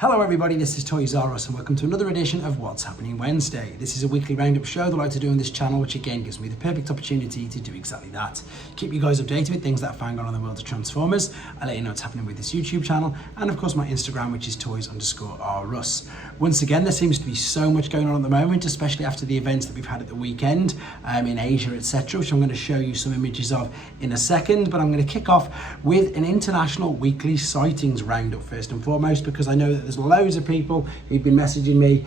Hello everybody, this is Toys R Us and welcome to another edition of What's Happening Wednesday. This is a weekly roundup show that I like to do on this channel, which again gives me the perfect opportunity to do exactly that. Keep you guys updated with things that are going on in the world of Transformers. I'll let you know what's happening with this YouTube channel and of course my Instagram, which is toys_rus. Once again, there seems to be so much going on at the moment, especially after the events that we've had at the weekend in Asia, etc., which I'm going to show you some images of in a second. But I'm going to kick off with an international weekly sightings roundup first and foremost, because I know that there's loads of people who've been messaging me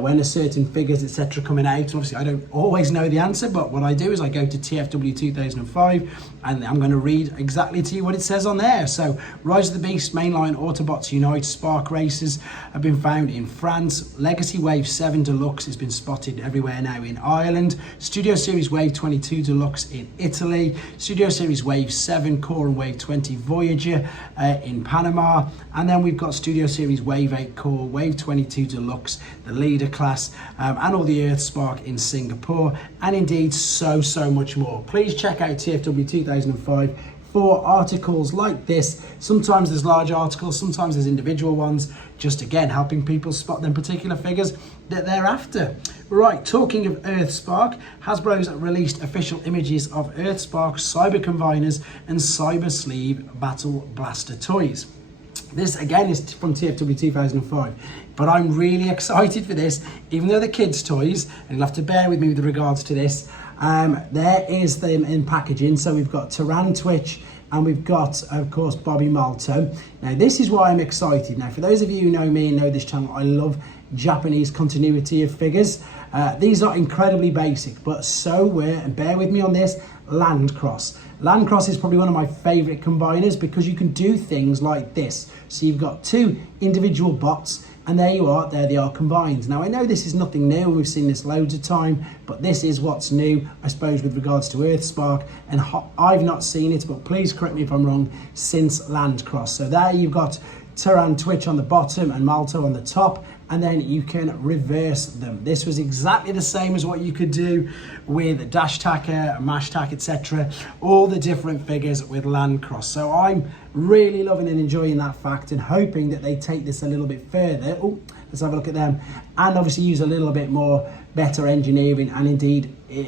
when a certain figures etc coming out. Obviously I don't always know the answer, but what I do is I go to TFW 2005 and I'm going to read exactly to you what it says on there. So Rise of the Beast, Mainline, Autobots Unite, Spark Races have been found in France. Legacy Wave 7 Deluxe has been spotted everywhere now in Ireland. Studio Series Wave 22 Deluxe in Italy. Studio Series Wave 7 Core and Wave 20 Voyager in Panama. And then we've got Studio Series Wave 8 Core, Wave 22 Deluxe, the Leader Class, and all the Earthspark in Singapore, and indeed so much more. Please check out TFW 2005 for articles like this. Sometimes there's large articles, sometimes there's individual ones, just again helping people spot them particular figures that they're after. Right, talking of Earthspark, Hasbro's released official images of Earthspark Cyber Combiners and Cyber Sleeve Battle Blaster toys. This again is from TFW 2005, but I'm really excited for this, even though the kids' toys, and you'll have to bear with me with regards to this. There is them in packaging, so we've got Tyran Twitch and we've got, of course, Bobby Malto. Now, this is why I'm excited. Now, for those of you who know me and know this channel, I love Japanese continuity of figures. These are incredibly basic, but so were, and bear with me on this, Landcross. Landcross is probably one of my favourite combiners because you can do things like this. So you've got two individual bots, and there you are, there they are combined. Now I know this is nothing new, and we've seen this loads of time, but this is what's new, I suppose, with regards to Earthspark, and I've not seen it, but please correct me if I'm wrong, since Landcross. So there you've got Tyran Twitch on the bottom and Malto on the top, and then you can reverse them. This was exactly the same as what you could do with Dash Tacker, Mash Tack, etc. All the different figures with Landcross. So I'm really loving and enjoying that fact and hoping that they take this a little bit further. Oh, let's have a look at them. And obviously use a little bit more better engineering, and indeed it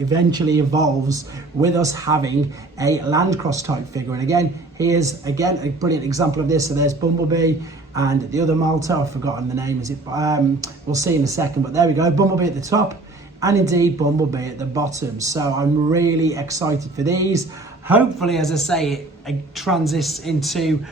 eventually evolves with us having a Landcross type figure. And again, here's again a brilliant example of this. So there's Bumblebee, and the other Malto, I've forgotten the name, is it? We'll see in a second, but there we go, Bumblebee at the top, and indeed Bumblebee at the bottom. So I'm really excited for these. Hopefully, as I say, it transits into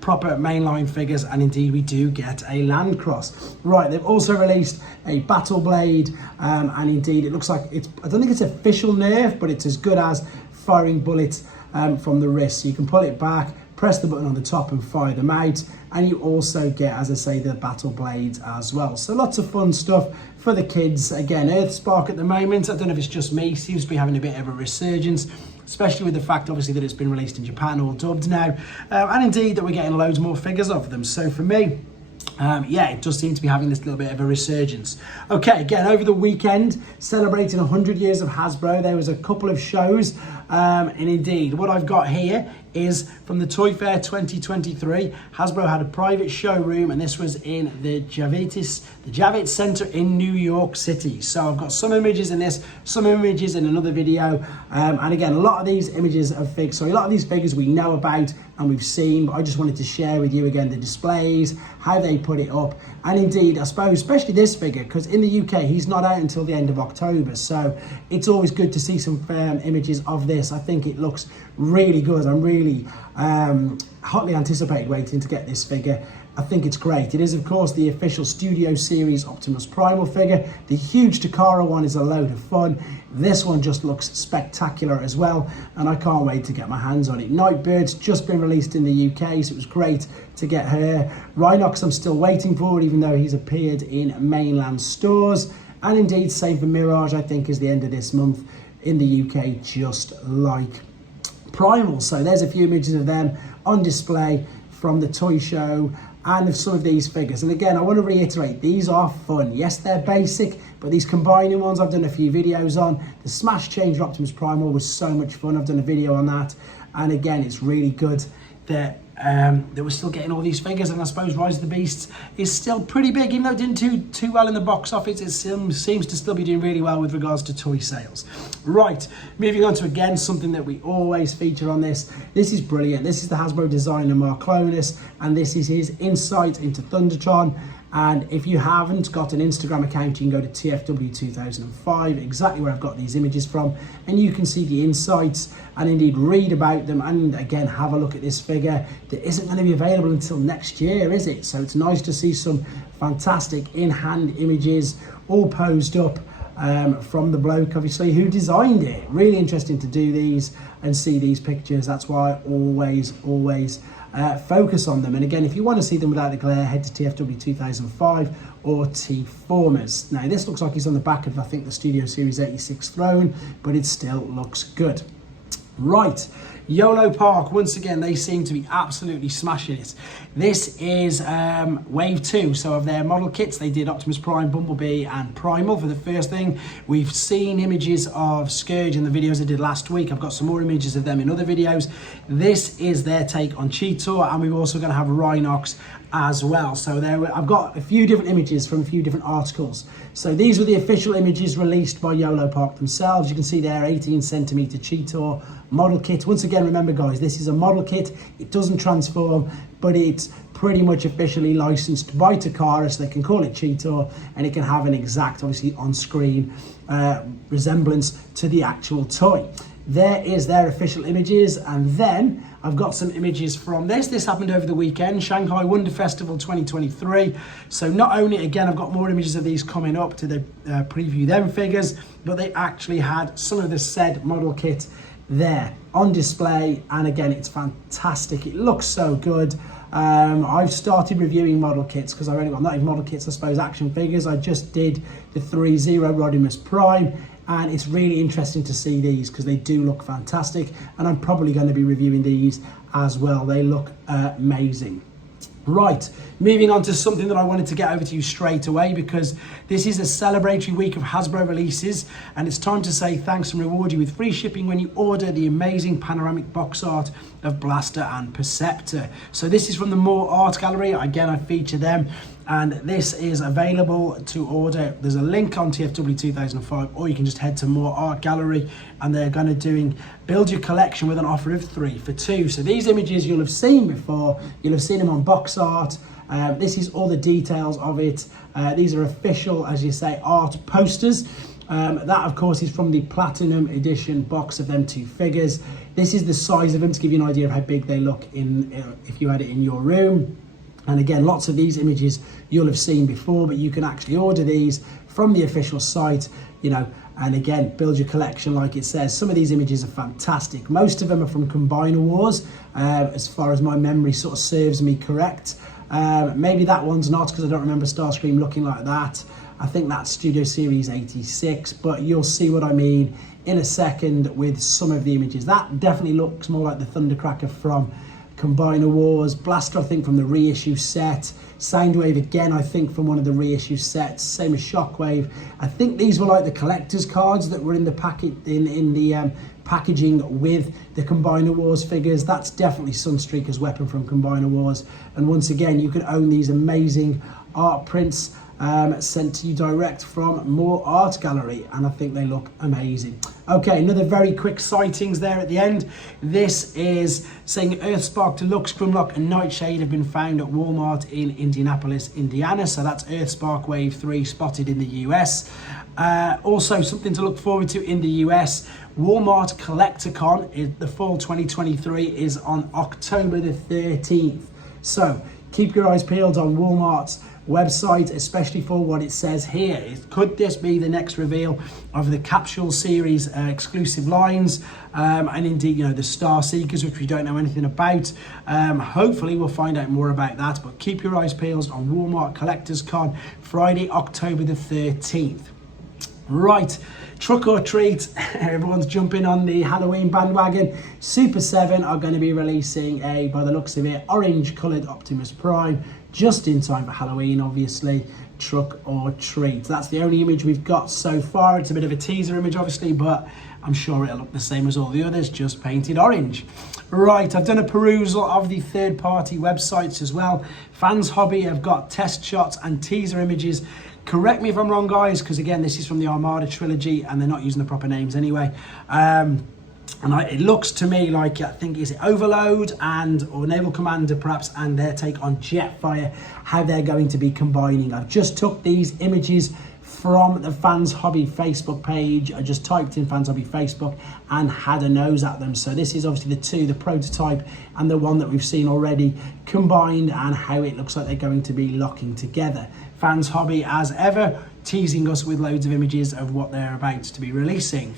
proper mainline figures, and indeed we do get a Landcross. Right, they've also released a Battle Blade, and indeed it looks like it's, I don't think it's official nerf, but it's as good as firing bullets from the wrist. So you can pull it back, press the button on the top and fire them out, and you also get, as I say, the Battle Blades as well. So lots of fun stuff for the kids. Again, Earthspark at the moment, I don't know if it's just me, seems to be having a bit of a resurgence, especially with the fact obviously that it's been released in Japan, all dubbed now, and indeed that we're getting loads more figures of them. So for me, yeah, it does seem to be having this little bit of a resurgence. Okay, again, over the weekend, celebrating 100 years of Hasbro, there was a couple of shows, and indeed, what I've got here is from the Toy Fair 2023. Hasbro had a private showroom, and this was in the Javits Center in New York City. So I've got some images in this, some images in another video, and again, a lot of these images of figures, sorry, a lot of these figures we know about and we've seen, but I just wanted to share with you again the displays, how they put it up, and indeed, I suppose, especially this figure, because in the UK, he's not out until the end of October, so it's always good to see some images of this. I think it looks really good. I'm really hotly anticipated waiting to get this figure. I think it's great. It is, of course, the official Studio Series Optimus Primal figure. The huge Takara one is a load of fun. This one just looks spectacular as well, and I can't wait to get my hands on it. Nightbird's just been released in the UK, so it was great to get her. Rhinox I'm still waiting for, even though he's appeared in mainland stores. And indeed, same for Mirage, I think, is the end of this month in the UK, just like Primal. So there's a few images of them on display from the toy show and of some of these figures. And again, I want to reiterate, these are fun. Yes, they're basic, but these combining ones I've done a few videos on. The Smash Changer Optimus Primal was so much fun. I've done a video on that. And again, it's really good that we're still getting all these figures, and I suppose Rise of the Beasts is still pretty big, even though it didn't do too well in the box office. It seems to still be doing really well with regards to toy sales. Right, moving on to again something that we always feature on this. This is brilliant. This is the Hasbro designer Marclonus, and this is his insight into Thunderton. And if you haven't got an Instagram account, you can go to TFW 2005, exactly where I've got these images from, and you can see the insights and indeed read about them, and again have a look at this figure that isn't going to be available until next year, is it? So it's nice to see some fantastic in-hand images all posed up from the bloke obviously who designed it. Really interesting to do these and see these pictures. That's why I always focus on them. And again, if you want to see them without the glare, head to TFW 2005 or T-Formers. Now this looks like he's on the back of, I think, the Studio Series 86 throne, but it still looks good. Right, YOLO Park, once again, they seem to be absolutely smashing it. This is wave 2, so of their model kits, they did Optimus Prime, Bumblebee and Primal for the first thing. We've seen images of Scourge in the videos I did last week. I've got some more images of them in other videos. This is their take on Cheetor, and we're also going to have Rhinox as well. So I've got a few different images from a few different articles. So these were the official images released by YOLO Park themselves. You can see there 18cm Cheetor model kit. Once again, remember guys, this is a model kit. It doesn't transform, but it's pretty much officially licensed by Takara, so they can call it Cheetor, and it can have an exact, obviously, on-screen resemblance to the actual toy. There is their official images, and then I've got some images from this. This happened over the weekend, Shanghai Wonder Festival 2023. So not only, again, I've got more images of these coming up to preview them figures, but they actually had some of the said model kit there on display, and again, it's fantastic. It looks so good. I've started reviewing model kits because I really got, not even model kits, I suppose, action figures. I just did the 3-0 Rodimus Prime, and it's really interesting to see these because they do look fantastic, and I'm probably going to be reviewing these as well. They look amazing. Right, moving on to something that I wanted to get over to you straight away, because this is a celebratory week of Hasbro releases, and it's time to say thanks and reward you with free shipping when you order the amazing panoramic box art of Blaster and Perceptor. So this is from the Moor Art Gallery. Again, I feature them, and this is available to order. There's a link on TFW 2005, or you can just head to Moor Art Gallery, and they're going to build your collection with an offer of 3 for 2. So these images you'll have seen before. You'll have seen them on box art. This is all the details of it. These are official, as you say, art posters. That, of course, is from the Platinum Edition box of them 2 figures. This is the size of them to give you an idea of how big they look if you had it in your room. And again, lots of these images you'll have seen before, but you can actually order these from the official site, you know, and again, build your collection like it says. Some of these images are fantastic. Most of them are from Combiner Wars, as far as my memory sort of serves me correct. Maybe that one's not, because I don't remember Starscream looking like that. I think that's Studio Series 86, but you'll see what I mean in a second with some of the images. That definitely looks more like the Thundercracker from Combiner Wars. Blaster, I think, from the reissue set. Soundwave, again, I think, from one of the reissue sets. Same as Shockwave. I think these were like the collector's cards that were in the packet in the packaging with the Combiner Wars figures. That's definitely Sunstreaker's weapon from Combiner Wars. And once again, you can own these amazing art prints sent to you direct from Moor Art Gallery, and I think they look amazing. Okay, another very quick sightings there at the end. This is saying Earthspark Deluxe, Grimlock and Nightshade have been found at Walmart in Indianapolis, Indiana. So that's Earthspark Wave 3 spotted in the US. Also something to look forward to in the US, Walmart CollectorCon, the fall 2023 is on October the 13th. So keep your eyes peeled on Walmart's website, especially for what it says here. Could this be the next reveal of the Capsule Series exclusive lines, and indeed, you know, the Star Seekers, which we don't know anything about. Hopefully we'll find out more about that, but keep your eyes peeled on Walmart Collectors Con, Friday, October the 13th. Right, Truck or Treat, everyone's jumping on the Halloween bandwagon. Super 7 are going to be releasing by the looks of it, orange coloured Optimus Prime, just in time for Halloween, obviously. Truck or treat. That's the only image we've got so far. It's a bit of a teaser image, obviously, but I'm sure it'll look the same as all the others, just painted orange. Right, I've done a perusal of the third-party websites as well. Fans Hobby have got test shots and teaser images. Correct me if I'm wrong, guys, because again, this is from the Armada trilogy and they're not using the proper names anyway. It looks to me like, I think, is it Overload or Naval Commander perhaps, and their take on Jetfire, how they're going to be combining. I've just took these images from the Fans Hobby Facebook page. I just typed in Fans Hobby Facebook and had a nose at them. So this is obviously the two, the prototype and the one that we've seen already combined, and how it looks like they're going to be locking together. Fans Hobby, as ever, teasing us with loads of images of what they're about to be releasing.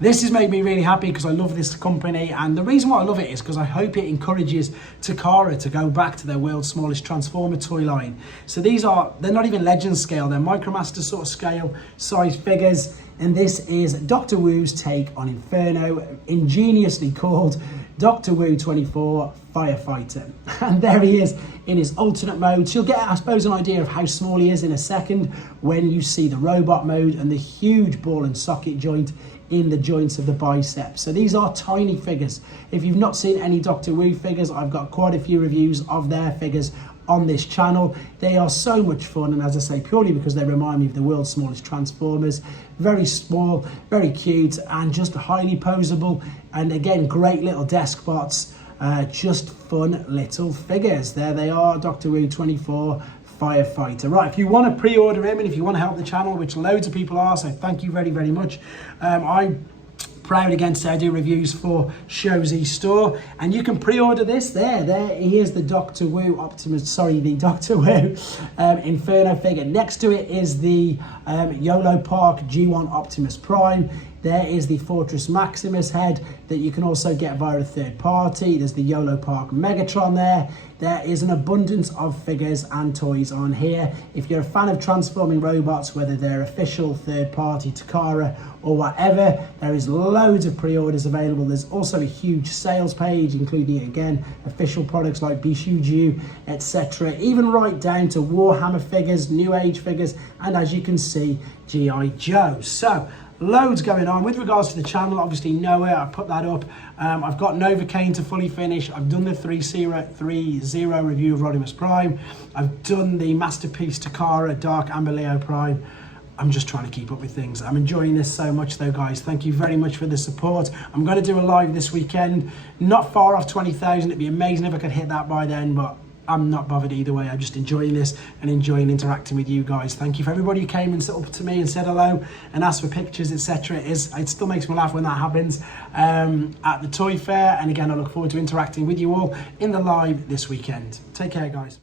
This has made me really happy because I love this company, and the reason why I love it is because I hope it encourages Takara to go back to their world's smallest Transformer toy line. So they're not even Legend scale, they're Micromaster sort of scale size figures, and this is Dr. Wu's take on Inferno, ingeniously called Dr. Wu 24 Firefighter. And there he is in his alternate mode. You'll get, I suppose, an idea of how small he is in a second when you see the robot mode and the huge ball and socket joint in the joints of the biceps. So these are tiny figures. If you've not seen any Dr. Wu figures, I've got quite a few reviews of their figures on this channel. They are so much fun, and as I say, purely because they remind me of the world's smallest Transformers. Very small, very cute, and just highly posable, and again, great little desk bots. Just fun little figures. There they are, Dr. Wu 24 Firefighter. Right, if you want to pre-order him and if you want to help the channel, which loads of people are, so thank you very, very much. I'm proud again to say I do reviews for Shozy Store, and you can pre-order this. There he is, the Dr. Wu the Dr. Wu Inferno figure. Next to it is the YOLO Park G1 Optimus Prime. There is the Fortress Maximus head that you can also get via a third party. There's the YOLO Park Megatron there. There is an abundance of figures and toys on here. If you're a fan of transforming robots, whether they're official, third party, Takara or whatever, there is loads of pre-orders available. There's also a huge sales page, including, again, official products like Bishuju, etc. Even right down to Warhammer figures, New Age figures, and as you can see, G.I. Joe. So, loads going on. With regards to the channel, obviously Nowhere, I put that up. I've got Novocaine to fully finish. I've done the 3-0 review of Rodimus Prime. I've done the Masterpiece Takara Dark Amber Leo Prime. I'm just trying to keep up with things. I'm enjoying this so much though, guys. Thank you very much for the support. I'm going to do a live this weekend. Not far off 20,000. It'd be amazing if I could hit that by then, but I'm not bothered either way. I'm just enjoying this and enjoying interacting with you guys. Thank you for everybody who came and sat up to me and said hello and asked for pictures, etc. It still makes me laugh when that happens at the toy fair. And again, I look forward to interacting with you all in the live this weekend. Take care, guys.